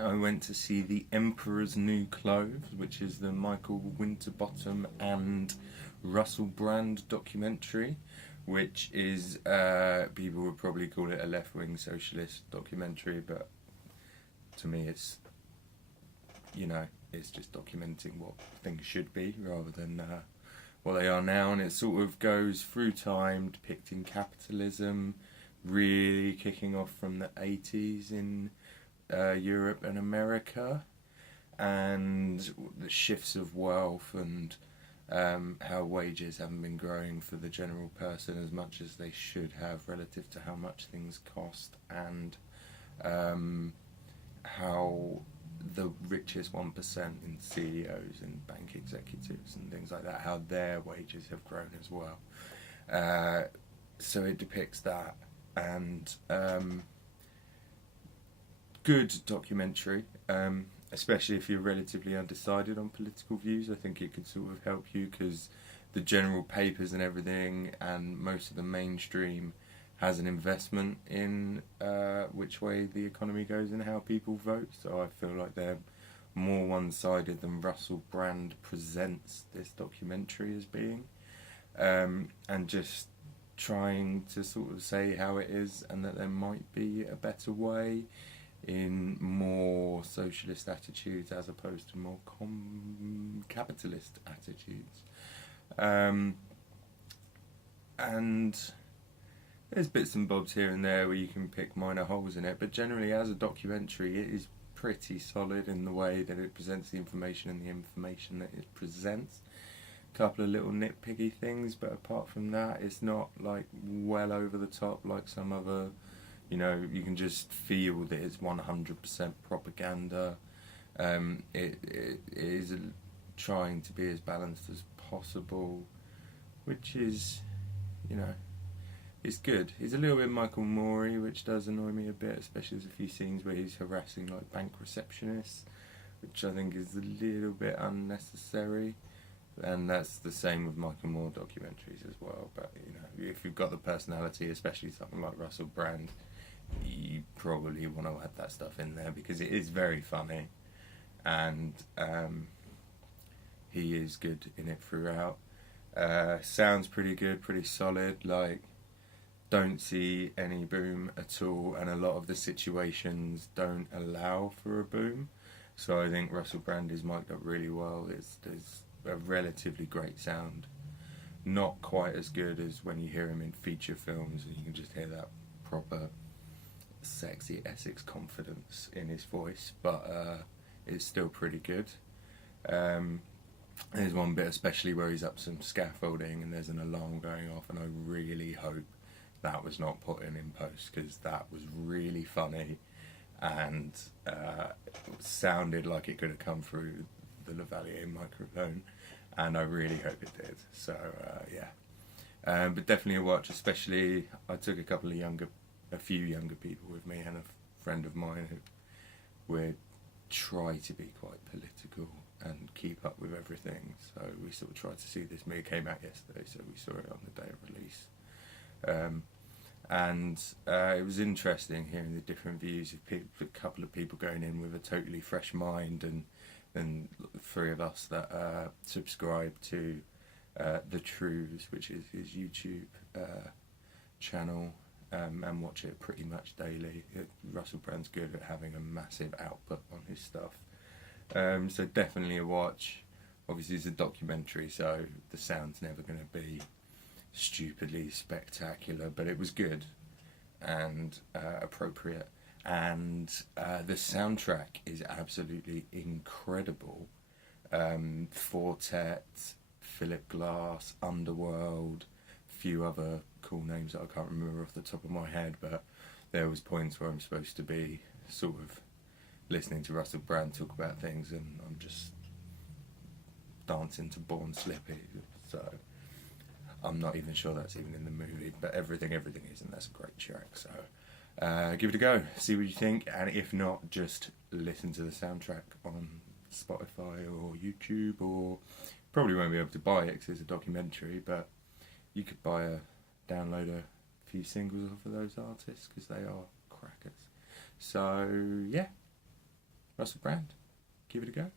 I went to see The Emperor's New Clothes, which is the Michael Winterbottom and Russell Brand documentary, which is, people would probably call it a left wing socialist documentary, but to me it's just documenting what things should be rather than what they are now. And it sort of goes through time, depicting capitalism, really kicking off from the 80s in Europe and America, and the shifts of wealth and how wages haven't been growing for the general person as much as they should have relative to how much things cost, and how the richest 1% in CEOs and bank executives and things like that, how their wages have grown as well. So it depicts that, and good documentary, especially if you're relatively undecided on political views. I think it could sort of help you, because the general papers and everything, and most of the mainstream has an investment in which way the economy goes and how people vote. So I feel like they're more one-sided than Russell Brand presents this documentary as being, and just trying to sort of say how it is and that there might be a better way in more socialist attitudes as opposed to more capitalist attitudes. And there's bits and bobs here and there where you can pick minor holes in it, but generally as a documentary it is pretty solid in the way that it presents the information and the information that it presents. A couple of little nitpicky things, but apart from that it's not like well over the top like some other, you can just feel that it's 100% propaganda. It is trying to be as balanced as possible, which is, it's good. He's a little bit Michael Moore, which does annoy me a bit, especially there's a few scenes where he's harassing like bank receptionists, which I think is a little bit unnecessary. And that's the same with Michael Moore documentaries as well. But if you've got the personality, especially something like Russell Brand, you probably want to add that stuff in there because it is very funny, and he is good in it throughout. Sounds pretty good, pretty solid. Like, don't see any boom at all, and a lot of the situations don't allow for a boom. So I think Russell Brand is mic'd up really well. There's a relatively great sound. Not quite as good as when you hear him in feature films, and you can just hear that proper sexy Essex confidence in his voice, but it's still pretty good. There's one bit especially where he's up some scaffolding and there's an alarm going off, and I really hope that was not put in post, because that was really funny and sounded like it could have come through the lavalier microphone, and I really hope it did. So yeah, but definitely a watch. Especially I took a few younger people with me, and a friend of mine who would try to be quite political and keep up with everything. So we sort of tried to see this. It came out yesterday, so we saw it on the day of release. And it was interesting hearing the different views of people, a couple of people going in with a totally fresh mind, and then three of us that subscribe to The Truths, which is his YouTube channel, and watch it pretty much daily. Russell Brand's good at having a massive output on his stuff. So definitely a watch. Obviously it's a documentary, so the sound's never going to be stupidly spectacular, but it was good and appropriate. And the soundtrack is absolutely incredible. Fortet, Philip Glass, Underworld, a few other cool names that I can't remember off the top of my head, but there was points where I'm supposed to be sort of listening to Russell Brand talk about things and I'm just dancing to Born Slippy. So I'm not even sure that's even in the movie, but everything is, and that's a great track. So give it a go, see what you think, and if not, just listen to the soundtrack on Spotify or YouTube, or probably won't be able to buy it because it's a documentary, but you could download a few singles off of those artists because they are crackers. So yeah, Russell Brand. Give it a go.